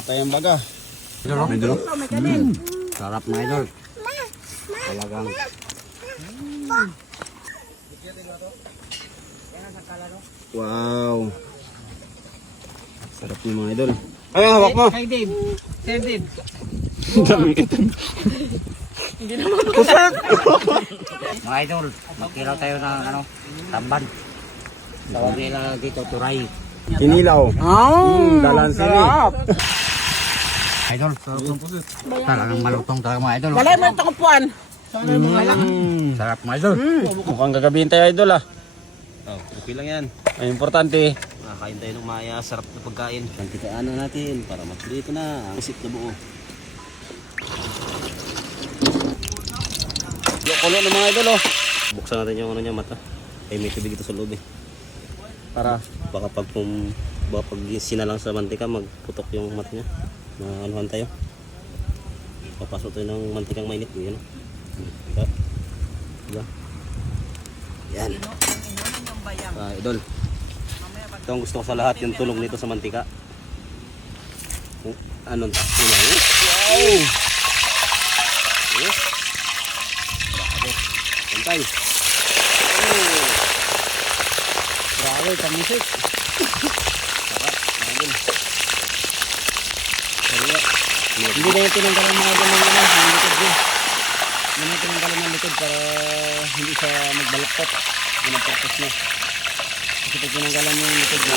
patay ang baga. Idol. Sarap na idol. Talagang. Wow. Sarap yung mga idol. Ay, hawak mo. Kay Dave. Sir Dave. Daming itim. Hindi naman. Mga idol, magkilaw tayo ng ano, tamban. Tawag nila dito, turay. Kinilaw. Dalan sini. Idol, talagang malutong talaga mga idol. Balay mo ito kapuan. Sarap mga idol. Mukhang gagabihin tayo idol ah. Oh, okay lang yan. Ang importante. Nakakain tayo ng maya, sarap na pagkain. Santikaan na natin para magprito na ang isip na buo. Yung kulo ng mga idol oh. Buksan natin yung ano niya mata. Ay may tubig ito sa loob eh. Para Baka pag sinalang sa mantika, magputok yung mata niya. Maanuhan tayo. Papasok tayo ng mantikang mainit. Yan. Diba? Yan. Idol. Ito ang gusto ko sa lahat, yung tulong nito sa mantika. Anong wow! Yes. Grabe. Pantay. Oh. grabe, kamisik. Sarap. Ayun. Hindi na yung tinanggalan mga idol ng ano, ng likod niya. Hindi na yung tinanggalan ng likod para hindi siya magbalaktot. Yun ang purpose niya. Kasi pag tinanggalan niya yung likod niya,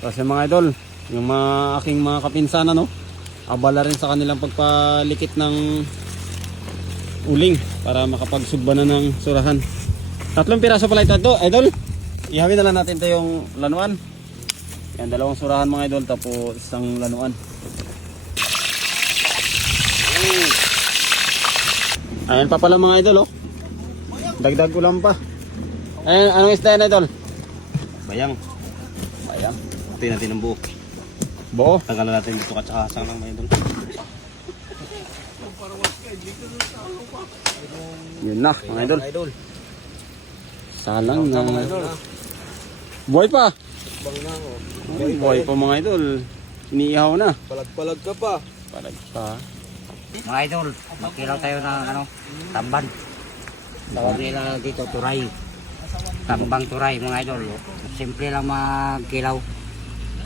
kasi mga idol, yung mga aking mga kapinsan ano, abala rin sa kanilang pagpalikit ng uling para makapagsugba na ng surahan. 3 piraso pala ito idol. Ihawin na lang natin ito yung lanuan. Yan, 2 surahan mga idol, tapos isang lanuan. Ayan pa pala mga idol oh. Dagdag ko lang pa. Ayan, anong isda yan idol? Bayang. Bayang. Tingnan natin ang buo. Buo. Tanggalan natin dito katsakasang lang mga idol. Yun na mga idol. Idol. Salang na. Buhay pa. Bang na ako. Buhay pa mga idol. Iniihaw na. Palag-palag ka pa. Palag pa. Mga idol, magkilaw tayo ng ano, tamban. Tawag nila dito, turay. Tambang turay mga idol. Simple lang magkilaw.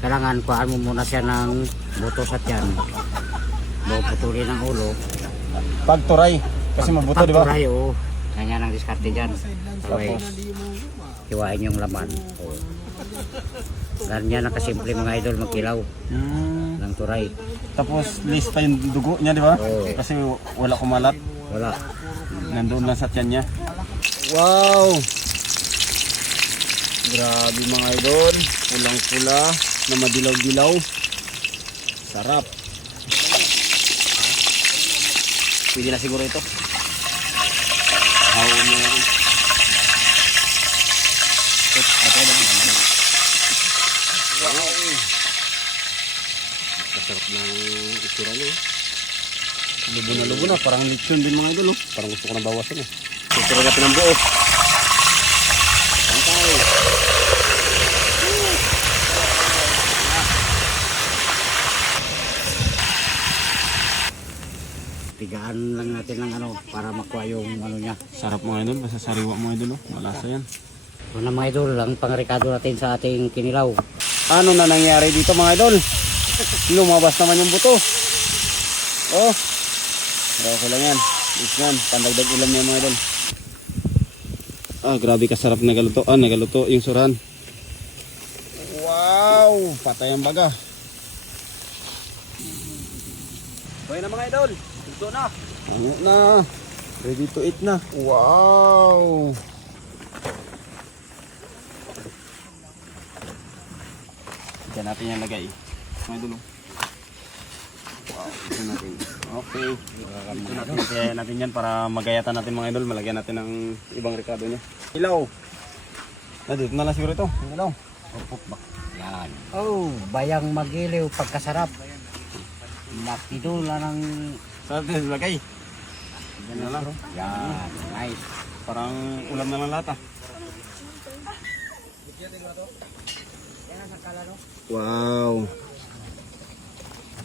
Kailangan kuhaan mo muna siya ng buto sa tiyan. Putulin ang ulo. Pagturay. Kasi mabuto di ba? Pagturay, oo. Ganyan ang diskarte dyan. Okay. Hiwain yung laman. Oo. Ganyan ang kasimple mga idol magkilaw ng turay. Tapos list pa yung dugo niya di ba? Oo. Kasi wala kumalat. Wala. Nandun lang sa tiyan niya. Wow! Grabe mga idol. Pulang-pula na madilaw-dilaw. Sarap. Pwede na siguro ito. Hawin mo natin. Wow! Masarap ng itsura niya. Lubo na. Parang lechon din mga idol. Oh. Parang gusto ko na bawasan eh. Itsura natin ang buo. Pantay. Tigaan lang natin ng ano para makuha yung ano niya. Sarap mga idol. Basta sariwa mga idol. Oh. Malasa yan. Ito na mga idol, ang pangrekado natin sa ating kinilaw. Ano na nangyari dito mga idol? Lumabas naman yung buto. Oh. Pero okay lang yan. It's yan. Pandagdag ulam niya mga idol. Ah, grabe kasarap nagaluto. Ah, nagaluto yung surahan. Wow! Patay ang baga. Okay na mga idol. Ito na. Ano na? Ready to eat na. Wow! Diyan natin yan lagay. Mga idol. Wow, ito natin. Okay. Kaya natin yan para magayatan natin mga idol. Malagyan natin ng ibang rekado niya. Ilaw. Ah, dito na lang siguro ito. Ilaw. Yan. Oh, bayang magiliw pagkasarap. Nakidula ng... Sarap din lagay. Yan na lang. Yan, nice. Parang ulam na lang lahat ah. Wow.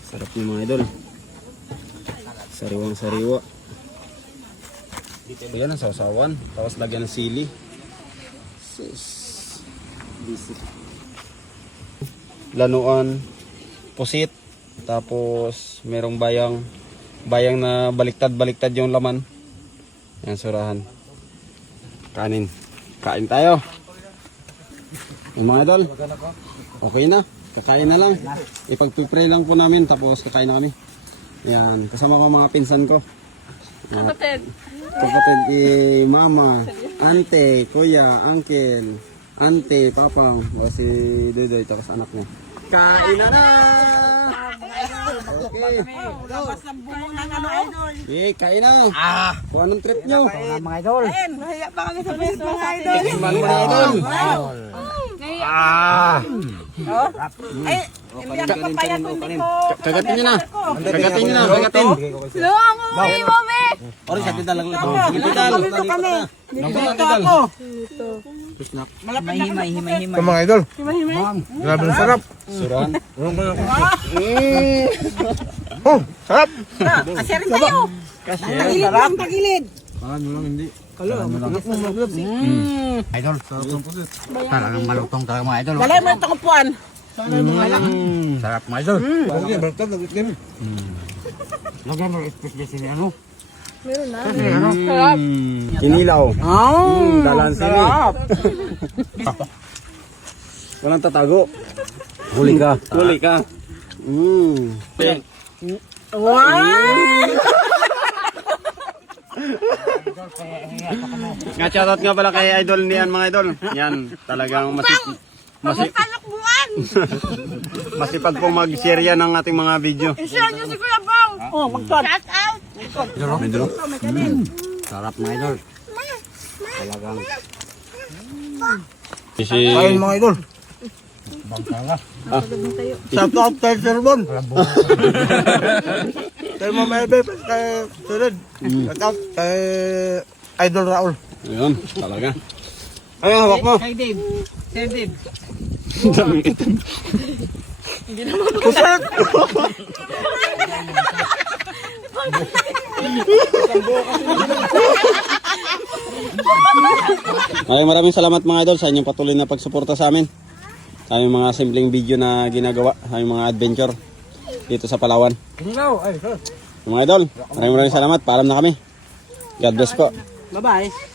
Sarap yung mga idol. Sariwang sariwa. Ayan ang sausawan. Tapos lagyan ng sili. Sus. Bisik. Lanuan. Pusit. Tapos merong bayang na baliktad yung laman. Yan, surahan. Kanin. Kain tayo. Yung mga idol. Okay na. Kakain na lang. Ipag-pray lang po namin. Tapos kakain na kami. Yan. Kasama ko mga pinsan ko. Kapatid. Kapatid mama, ante, kuya, uncle, ante, papang, o si Dodoy, tapos anak niya. Kain na na! Okay. Labas ng bubong ng ano, idol. Okay, kain na! Kung anong trip nyo? Wala mga idol. Nahiya pa kami sa best mga idol. Tikman mo na idol! Ay, hindi ako papayat kung hindi ko. Kagatin nyo na! Kagatin nyo na! Kagatin! Luang mo, mami. Ori, sa pidal lang lang. Dito kami. Dito ako. Himay. Ito mga idol. Grabe ang sarap. Suran. Oh, sarap. Kasi rin tayo. Tagilid lang, tagilid. Idol. Talagang malutong talaga mga idol. Dalay mo yung tangupuan. Sarap mga idol. Okay, baliktad, lagit kami. Lagyan mo especially sini ano. Kinilaw. Dalan sili. Walang tatago. Huli ka. Huli ka. Nga shoutout nga pala kay idol niyan mga idol. Yan, talagang masipag po mag-share yan ng ating mga video. I-share nyo si Kuya Bong. Oh, mag-shot. Shout out. Medyo. Sarap mga idol. Talagang Kain mga idol. Shout out kay Sir Bon. Kay Mama Ebe, kay Surid. Shout out kay Idol Raul. Ayun, talaga. Ay, hawak mo. Kay Dave. Sir Dave. Daming itim. Kusat! Maraming salamat mga idol sa inyong patuloy na pagsuporta sa amin. Sa aming mga simpleng video na ginagawa, sa aming mga adventure dito sa Palawan. Mga idol, maraming salamat. Paalam na kami. God bless po. Bye-bye.